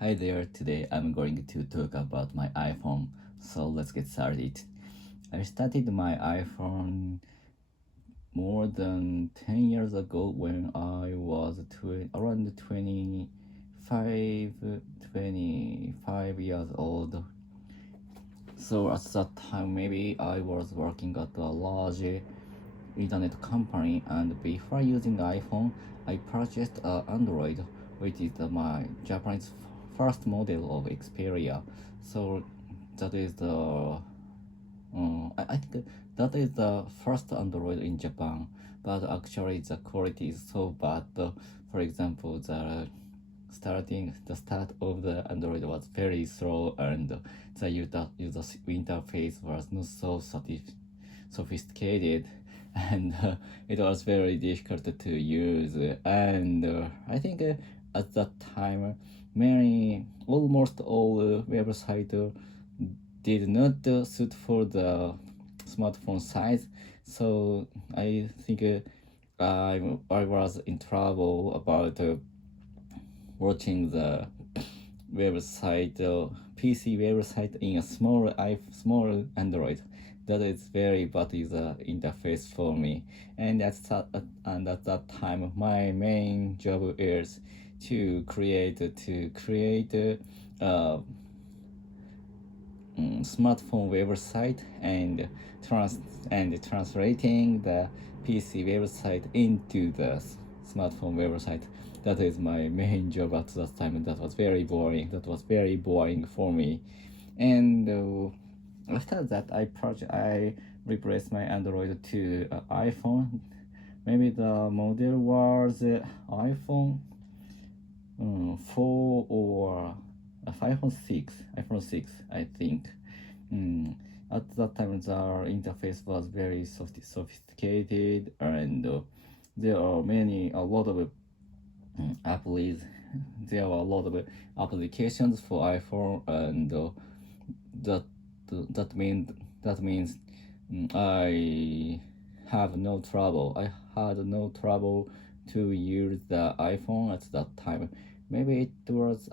Hi there, today I'm going to talk about my iPhone, so let's get started. I started my iPhone more than 10 years ago when I was around 25 years old. So at that time, maybe I was working at a large internet company, and before using iPhone, I purchased Android, which is my Japanese first model of Xperia. So that is I think that is the first Android in Japan, but actually the quality is so bad. For example, the start of the Android was very slow, and the user interface was not so sophisticated, and it was very difficult to use. And I think at that time, almost all websites did not suit for the smartphone size. So I think I was in trouble about watching the website, PC website in a small Android. That is very bad user interface for me. And at that time, my main job is to create smartphone website and translating the PC website into the smartphone website. That is my main job at that time, and that was very boring. That was very boring for me. And after that, I replaced my Android to iPhone. Maybe the model was iPhone 4 or iPhone 6, I think. Mm. At that time, the interface was very sophisticated, and there are a lot of apples. There are a lot of applications for iPhone, and that that means I have no trouble. I had no trouble to use the iPhone at that time. Maybe I was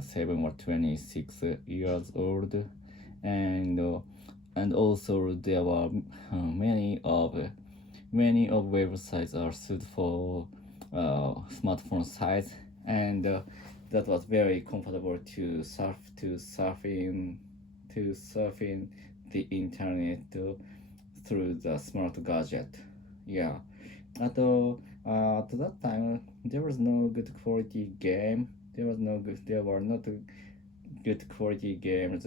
7 or 26 years old, and also there were many of websites are suited for smartphone size, and that was very comfortable to surfing the internet through the smart gadget. Yeah. At that time, there was no good quality game. There were not good quality games,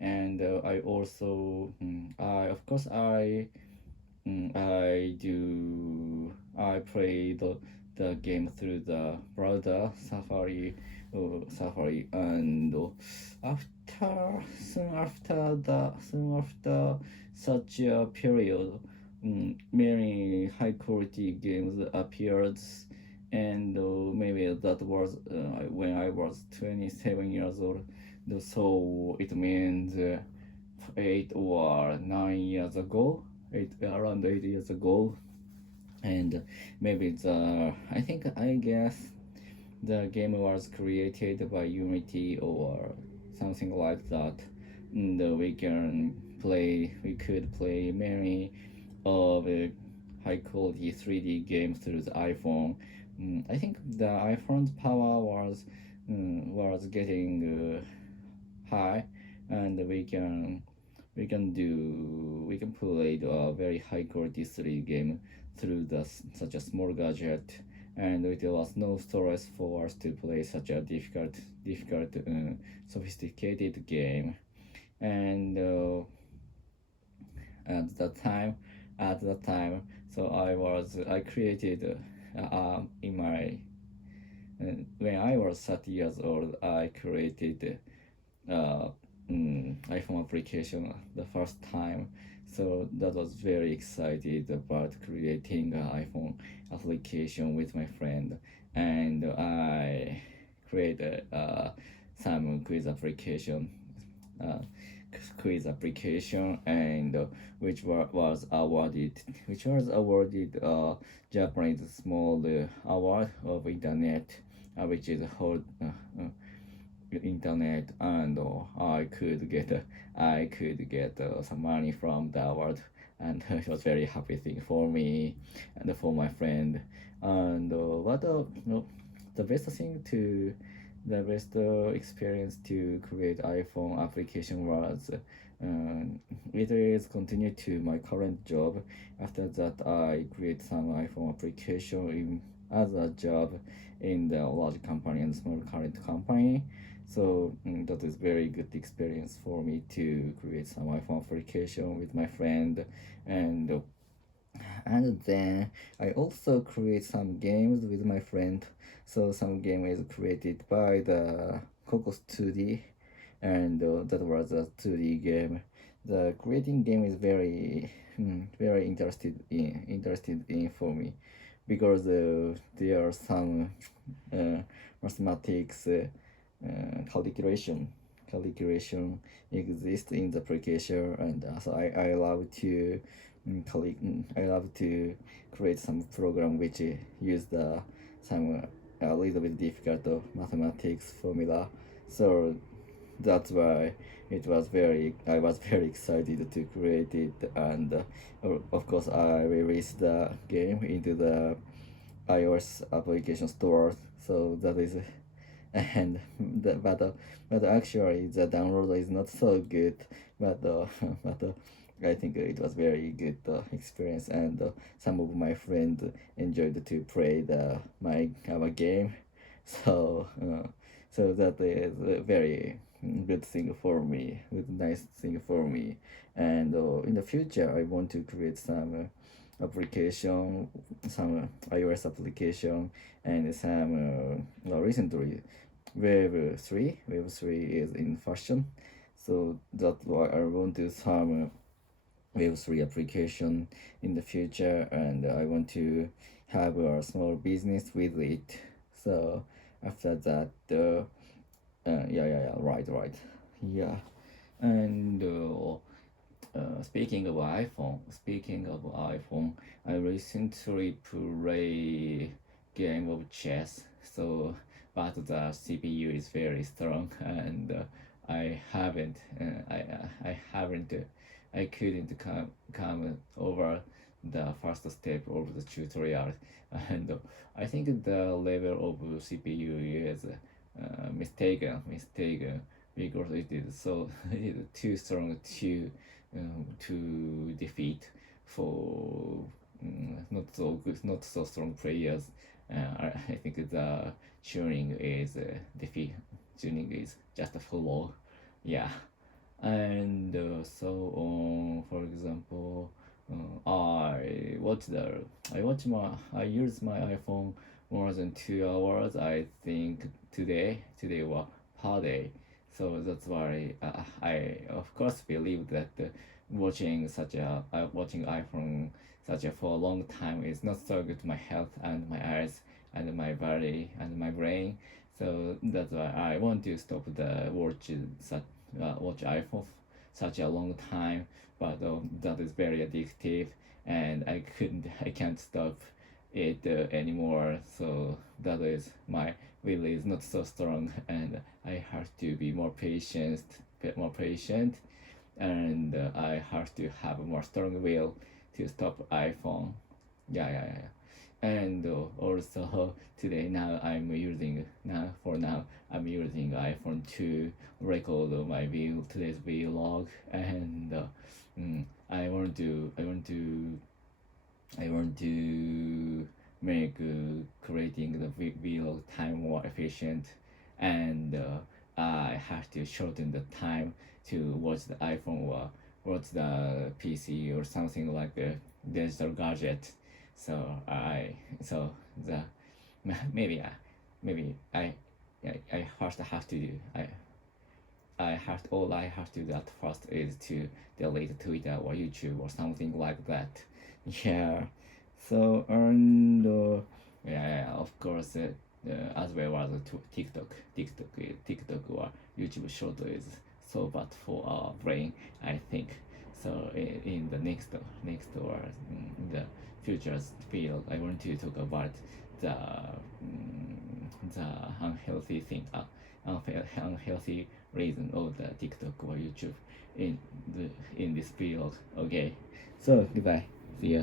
and I also, I of course I play the game through the browser Safari, and soon after such a period, many high quality games appeared, and maybe that was when I was 27 years old. So it means 8 or 9 years ago, around 8 years ago. And maybe I guess the game was created by Unity or something like that. And we could play many of high quality 3D games through the iPhone. I think the iPhone's power was getting high, and we can play a very high quality 3D game through such a small gadget, and it was no stress for us to play such a difficult, sophisticated game. And at that time, at that time, so I created in my when I was 30 years old, I created iPhone application the first time. So that was very excited about creating an iPhone application with my friend, and I created some quiz application. Uh, quiz application, and which was awarded Japanese small award of internet, which is hold internet, and I could get some money from the award, and it was very happy thing for me and for my friend. And the best thing to the best experience to create iPhone application was it is continue to my current job. After that, I create some iPhone application in as a job in the large company and small current company. So that is very good experience for me to create some iPhone application with my friend, and then I also create some games with my friend. So some game is created by the Cocos 2D, and that was a 2D game. The creating game is very interested in for me, because there are some uh, mathematics calculation exists in the application, and so I love to I love to create some program which use the some a little bit difficult mathematics formula. So that's why I was very excited to create it, and of course I released the game into the iOS application store. So that is and but actually the download is not so good, but but I think it was very good experience, and some of my friends enjoyed to play my our game. So so that is a very good thing for me, good nice thing for me. And in the future I want to create some application, some iOS application, and some recently Web3 is in fashion, so that's why I want to some Web3 application in the future, and I want to have a small business with it. So after that, right, yeah. And speaking of iPhone, I recently play game of chess. So, but the CPU is very strong, and I haven't, I couldn't come over the first step of the tutorial, and I think the level of CPU is mistaken, because it is so it is too strong to defeat for not so strong players. I think the tuning is tuning is just a flaw. Yeah, and for example, I use my iPhone more than 2 hours, I think, today was per day. So that's why I of course believe that watching iPhone such a for a long time is not so good to my health and my eyes and my body and my brain. So that's why I want to stop the watch iPhone such a long time. But that is very addictive, and I can't stop it anymore. So that is my will is not so strong, and I have to be more patient, and I have to have a more strong will to stop iPhone. Yeah. And also today now I'm using iPhone to record my today's vlog, and I want to make creating the vlog time more efficient, and I have to shorten the time to watch the iPhone or watch the PC or something like a digital gadget. So the maybe maybe I first have to do all I have to do at first is to delete Twitter or YouTube or something like that. Yeah. So and of course, as well as TikTok or YouTube Short is so bad for our brain, I think. So in the next or the future's field, I want to talk about the the unhealthy thing, unhealthy reason of the TikTok or YouTube in the in this field. Okay, so goodbye. See ya.